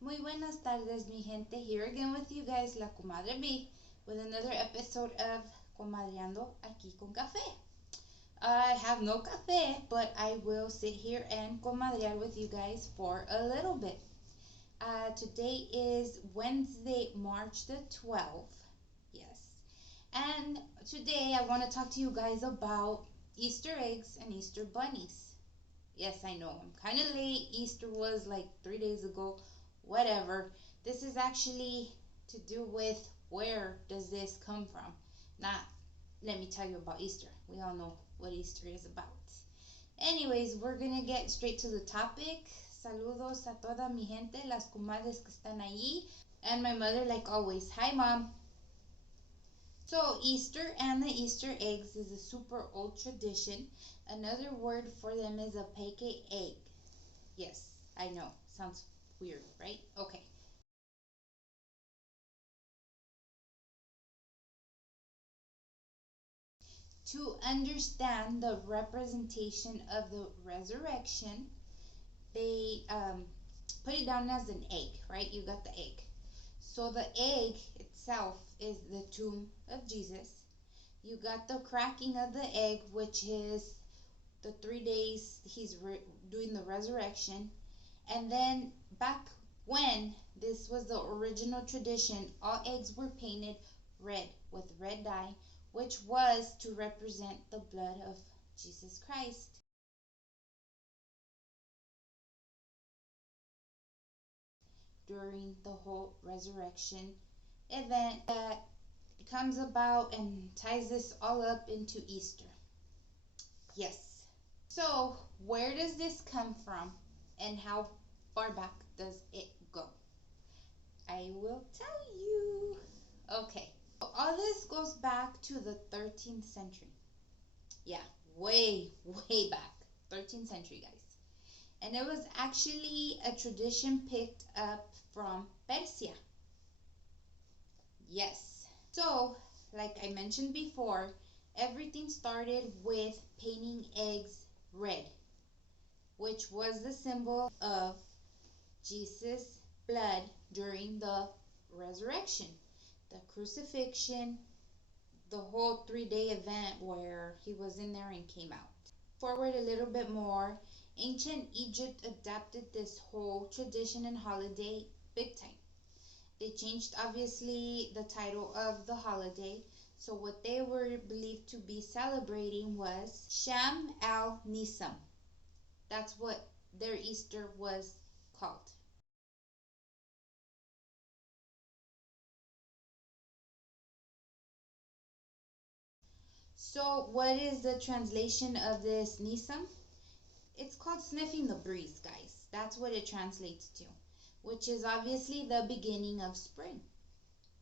Muy buenas tardes, mi gente. Here again with you guys, La Comadre B, with another episode of Comadriando Aquí con Café. I have no café, but I will sit here and comadrear with you guys for a little bit. Today is Wednesday, March the 12th. Yes. And today I want to talk to you guys about Easter eggs and Easter bunnies. Yes, I know, I'm kind of late. Easter was like 3 days ago. Whatever. This is actually to do with where does this come from? Not let me tell you about Easter. We all know what Easter is about. Anyways, we're gonna get straight to the topic. Saludos a toda mi gente, las comadres que están allí. And my mother, like always. Hi, Mom. So, Easter and the Easter eggs is a super old tradition. Another word for them is a peke egg. Yes, I know. Sounds weird, right? Okay. To understand the representation of the resurrection, they put it down as an egg, right? You got the egg. So the egg itself is the tomb of Jesus. You got the cracking of the egg, which is the 3 days he's doing the resurrection. And then back when this was the original tradition, all eggs were painted red with red dye, which was to represent the blood of Jesus Christ. During the whole resurrection event that comes about and ties this all up into Easter. Yes. So, where does this come from and how far back does it go? I will tell you. Okay. So all this goes back to the 13th century. Yeah, way, way back. 13th century, guys. And it was actually a tradition picked up from Persia. Yes. So, like I mentioned before, everything started with painting eggs red, which was the symbol of Jesus' blood during the resurrection, the crucifixion, the whole 3 day event where he was in there and came out. Forward a little bit more, ancient Egypt adapted this whole tradition and holiday big time. They changed obviously the title of the holiday. So what they were believed to be celebrating was Sham al Nisam. That's what their Easter was called. So what is the translation of this Nisam? It's called sniffing the breeze, guys. That's what it translates to, which is obviously the beginning of spring.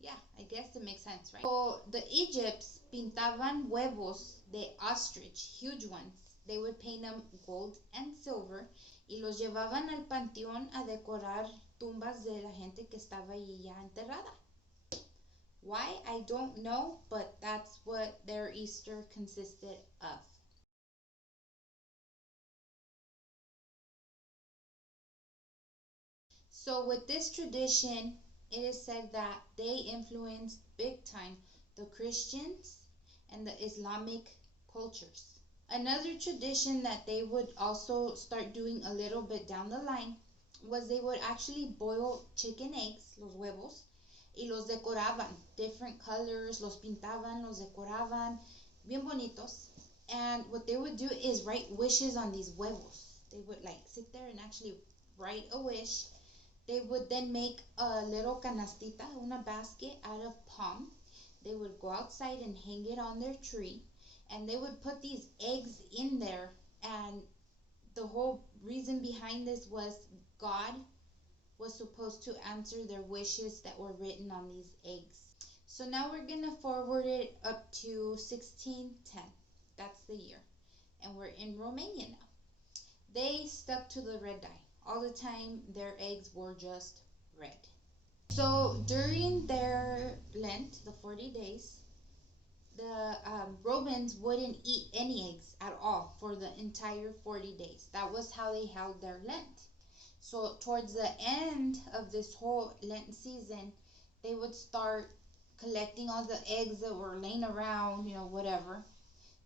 Yeah, I guess it makes sense, right? So the Egypts pintaban huevos de ostrich, huge ones. They would paint them gold and silver y los llevaban al panteón a decorar tumbas de la gente que estaba allí ya enterrada. Why? I don't know, but that's what their Easter consisted of. So with this tradition, it is said that they influenced big time the Christians and the Islamic cultures. Another tradition that they would also start doing a little bit down the line was they would actually boil chicken eggs, los huevos, y los decoraban, different colors, los pintaban, los decoraban, bien bonitos. And what they would do is write wishes on these huevos. They would like sit there and actually write a wish. They would then make a little canastita, una basket out of palm. They would go outside and hang it on their tree, and they would put these eggs in there. And the whole reason behind this was God was supposed to answer their wishes that were written on these eggs. So now we're gonna forward it up to 1610. That's the year. And we're in Romania now. They stuck to the red dye. All the time their eggs were just red. So during their Lent, the 40 days, the Romans wouldn't eat any eggs at all for the entire 40 days. That was how they held their Lent. So towards the end of this whole Lenten season, they would start collecting all the eggs that were laying around, whatever.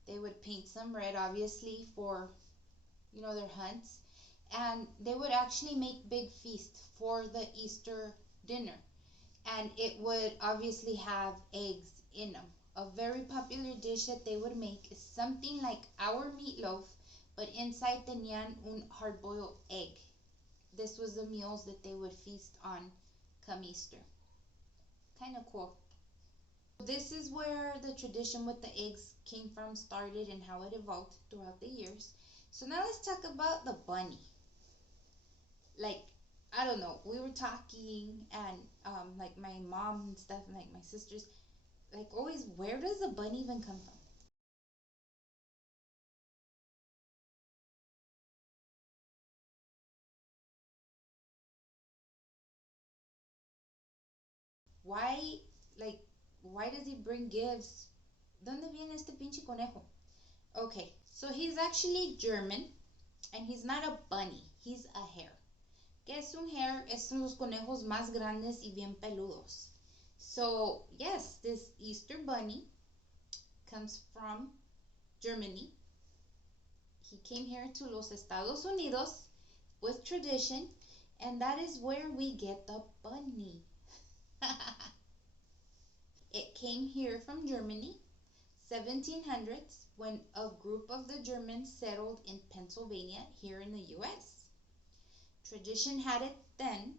They would paint some red, obviously, for, their hunts. And they would actually make big feast for the Easter dinner. And it would obviously have eggs in them. A very popular dish that they would make is something like our meatloaf, but inside tenían un hard-boiled egg. This was the meals that they would feast on come Easter. Kind of cool. This is where the tradition with the eggs came from, started, and how it evolved throughout the years. So now let's talk about the bunny. Like, I don't know, we were talking, and like my mom and stuff, and like my sisters, like always, where does the bunny even come from? Why, like, why does he bring gifts? ¿Dónde viene este pinche conejo? Okay, so he's actually German, and he's not a bunny, he's a hare. ¿Qué es un hare? Son los conejos más grandes y bien peludos. So, yes, this Easter bunny comes from Germany. He came here to los Estados Unidos with tradition, and that is where we get the bunny. It came here from Germany, 1700s, when a group of the Germans settled in Pennsylvania here in the US. Tradition had it then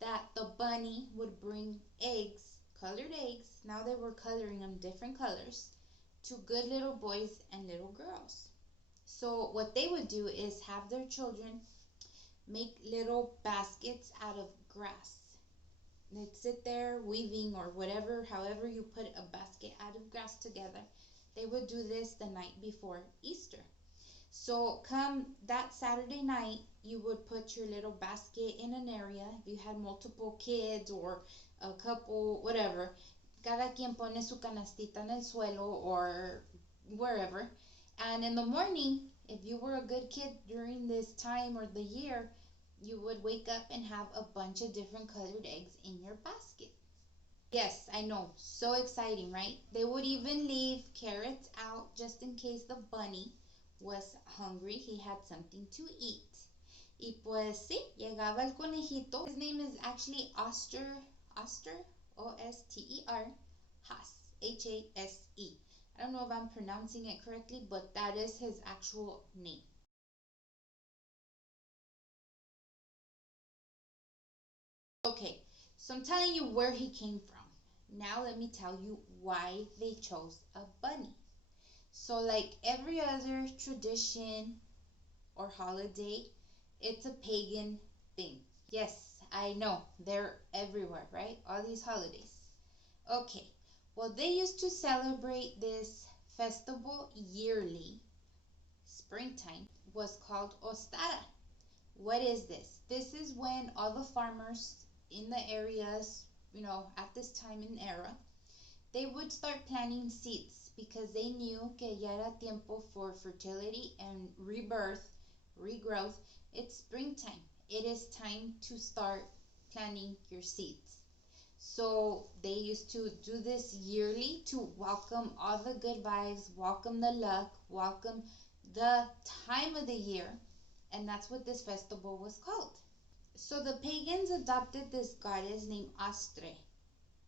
that the bunny would bring eggs, colored eggs, now they were coloring them different colors, to good little boys and little girls. So what they would do is have their children make little baskets out of grass. They'd sit there weaving or whatever, however you put a basket out of grass together. They would do this the night before Easter. So come that Saturday night, you would put your little basket in an area. If you had multiple kids or a couple, whatever, cada quien pone su canastita en el suelo or wherever. And in the morning, if you were a good kid during this time or the year, you would wake up and have a bunch of different colored eggs in your basket. Yes, I know, so exciting, right? They would even leave carrots out just in case the bunny was hungry, he had something to eat. Y pues sí, llegaba el conejito. His name is actually Oster, O-S-T-E-R, Hase, H-A-S-E. I don't know if I'm pronouncing it correctly, but that is his actual name. Okay, so I'm telling you where he came from. Now let me tell you why they chose a bunny. So like every other tradition or holiday, it's a pagan thing. Yes, I know, they're everywhere, right? All these holidays. Okay, well, they used to celebrate this festival yearly, springtime, was called Ostara. What is this? This is when all the farmers in the areas, at this time and era, they would start planting seeds because they knew que ya era tiempo for fertility and rebirth, regrowth. It's springtime. It is time to start planting your seeds. So they used to do this yearly to welcome all the good vibes, welcome the luck, welcome the time of the year, and that's what this festival was called. So the pagans adopted this goddess named Astre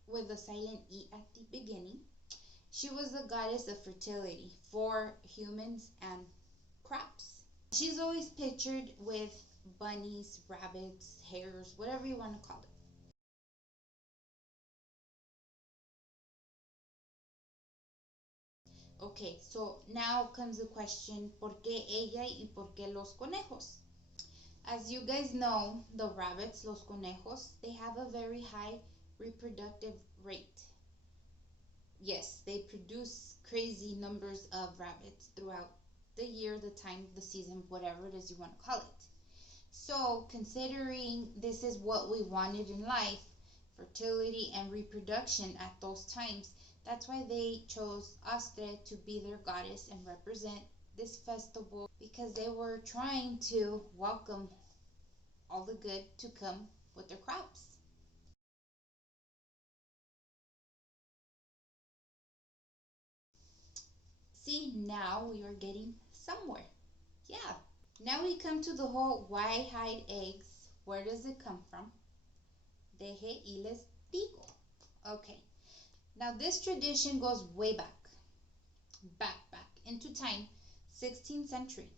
with a silent E at the beginning. She was the goddess of fertility for humans and crops. She's always pictured with bunnies, rabbits, hares, whatever you want to call it. Okay, so now comes the question, ¿por qué ella y por qué los conejos? As you guys know, the rabbits, los conejos, they have a very high reproductive rate. Yes, they produce crazy numbers of rabbits throughout the year, the time, the season, whatever it is you want to call it. So, considering this is what we wanted in life, fertility and reproduction at those times, that's why they chose Astre to be their goddess and represent this festival because they were trying to welcome all the good to come with their crops. See, now we are getting somewhere. Yeah. Now we come to the whole why hide eggs. Where does it come from? Deje y les digo. Okay. Now this tradition goes way back into time, 16th century.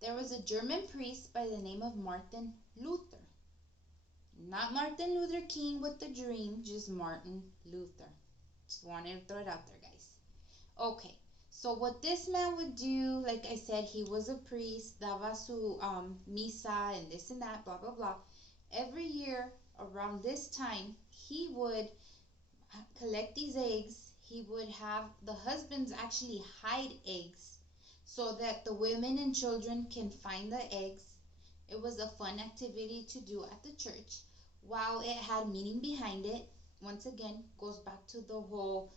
There was a German priest by the name of Martin Luther. Not Martin Luther King with the dream, just Martin Luther. Just wanted to throw it out there, guys. Okay, so what this man would do, like I said, he was a priest, daba su misa and this and that, blah, blah, blah. Every year around this time, he would collect these eggs. He would have the husbands actually hide eggs so that the women and children can find the eggs. It was a fun activity to do at the church. While it had meaning behind it, once again, goes back to the whole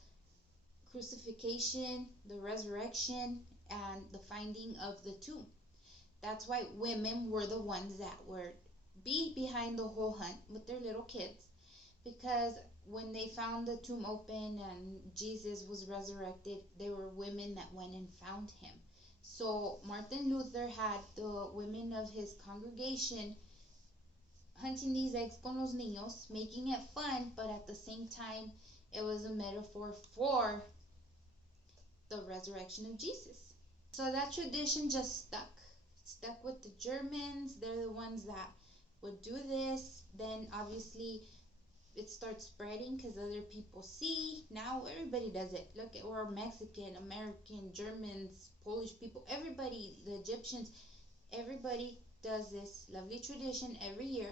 crucifixion, the resurrection, and the finding of the tomb. That's why women were the ones that would be behind the whole hunt with their little kids, because when they found the tomb open and Jesus was resurrected, there were women that went and found him. So Martin Luther had the women of his congregation hunting these eggs con los niños, making it fun, but at the same time, it was a metaphor for the resurrection of Jesus. So that tradition just stuck with the Germans. They're the ones that would do this. Then obviously it starts spreading because other people see. Now everybody does it. Look at, we're Mexican, American, Germans, Polish people, everybody, the Egyptians, everybody does this lovely tradition every year,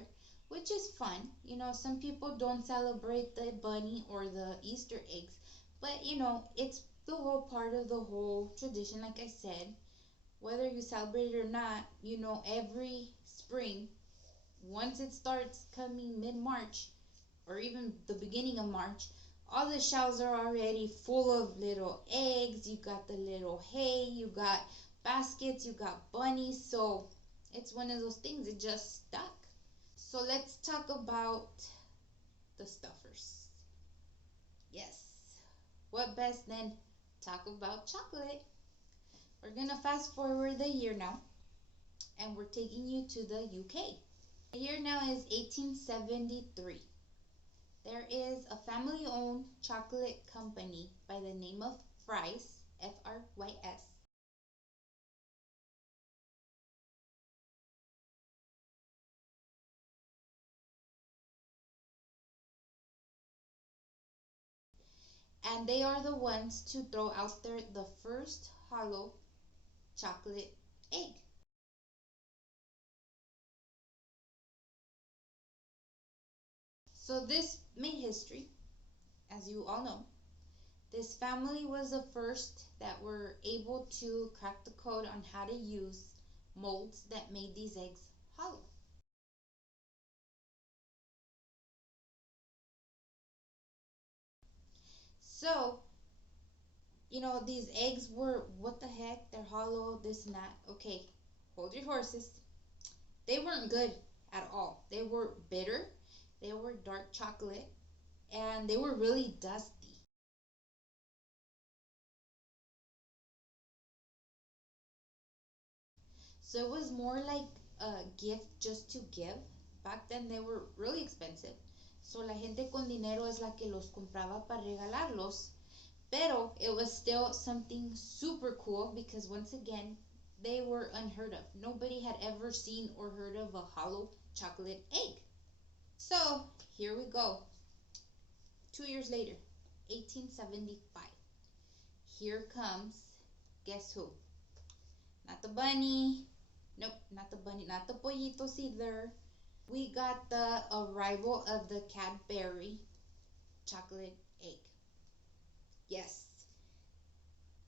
which is fun. You know, some people don't celebrate the bunny or the Easter eggs, but you know, it's the whole part of the whole tradition. Like I said, whether you celebrate it or not, you know, every spring, once it starts coming mid-March or even the beginning of March, all the shelves are already full of little eggs. You got the little hay, you got baskets, you got bunnies. So it's one of those things, it just stuck. So let's talk about the stuffers. Yes, what best than talk about chocolate? We're gonna fast forward the year now, and we're taking you to the UK. The year now is 1873. There is a family-owned chocolate company by the name of Fry's, F-R-Y-S. And they are the ones to throw out there the first hollow chocolate egg. So this made history, as you all know. This family was the first that were able to crack the code on how to use molds that made these eggs hollow. So, you know, these eggs were, what the heck, they're hollow, this and that. Okay, hold your horses. They weren't good at all. They were bitter, they were dark chocolate, and they were really dusty. So it was more like a gift just to give. Back then they were really expensive. So la gente con dinero es la que los compraba para regalarlos. Pero it was still something super cool because once again, they were unheard of. Nobody had ever seen or heard of a hollow chocolate egg. So here we go. 2 years later, 1875. Here comes, guess who? Not the bunny. Nope, not the bunny, not the pollitos either. We got the arrival of the Cadbury chocolate egg. Yes,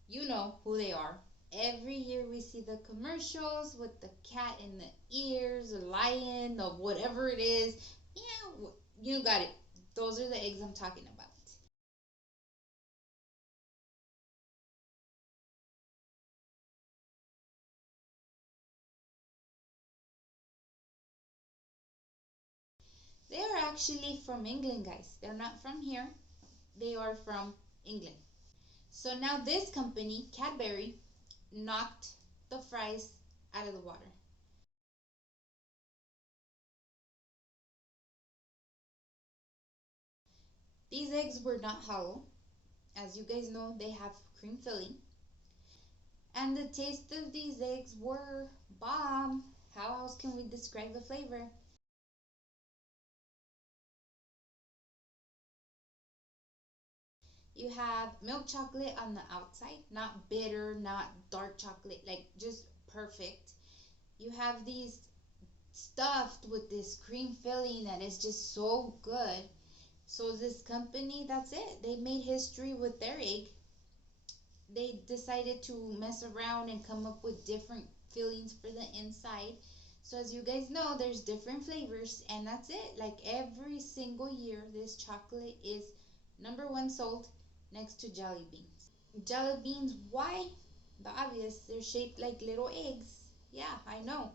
you know who they are. Every year we see the commercials with the cat in the ears, the lion, the whatever it is. Yeah, you got it. Those are the eggs I'm talking about. They are actually from England, guys. They're not from here. They are from England. So now this company, Cadbury, knocked the fries out of the water. These eggs were not hollow. As you guys know, they have cream filling. And the taste of these eggs were bomb. How else can we describe the flavor? You have milk chocolate on the outside, not bitter, not dark chocolate, like just perfect. You have these stuffed with this cream filling that is just so good. So this company, that's it. They made history with their egg. They decided to mess around and come up with different fillings for the inside. So as you guys know, there's different flavors, and that's it. Like every single year, this chocolate is number one sold next to jelly beans. Jelly beans, why? The obvious, they're shaped like little eggs. Yeah, I know.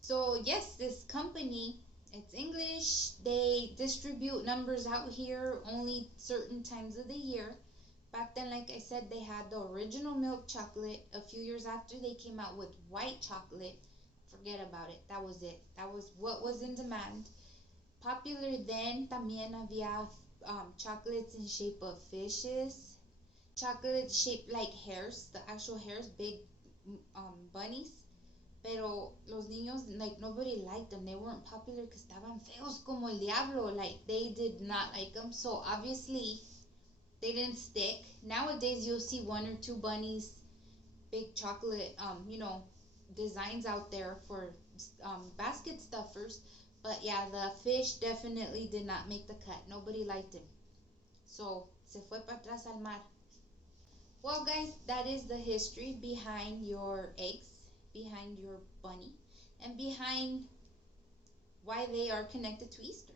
So yes, this company, it's English. They distribute numbers out here only certain times of the year. Back then, like I said, they had the original milk chocolate. A few years after, they came out with white chocolate. Forget about it. That was it. That was what was in demand. Popular then, también había chocolates in shape of fishes, chocolate shaped like hairs, the actual hairs, big bunnies. Pero los niños, like, nobody liked them. They weren't popular because estaban feos como el diablo. Like, they did not like them. So obviously, they didn't stick. Nowadays, you'll see one or two bunnies, big chocolate, designs out there for basket stuffers. But yeah, the fish definitely did not make the cut. Nobody liked him. So, se fue para atrás al mar. Well, guys, that is the history behind your eggs, behind your bunny, and behind why they are connected to Easter.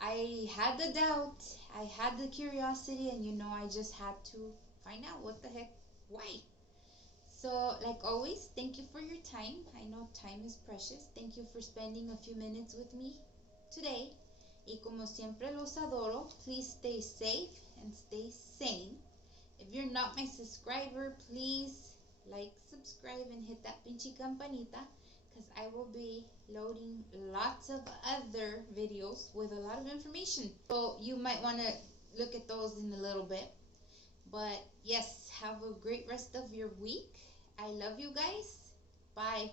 I had the doubt, I had the curiosity, and I just had to find out what the heck, why. So, like always, thank you for your time. I know time is precious. Thank you for spending a few minutes with me today. Y como siempre los adoro, please stay safe and stay sane. If you're not my subscriber, please like, subscribe, and hit that pinche campanita, because I will be loading lots of other videos with a lot of information. So you might want to look at those in a little bit. But yes, have a great rest of your week. I love you guys. Bye.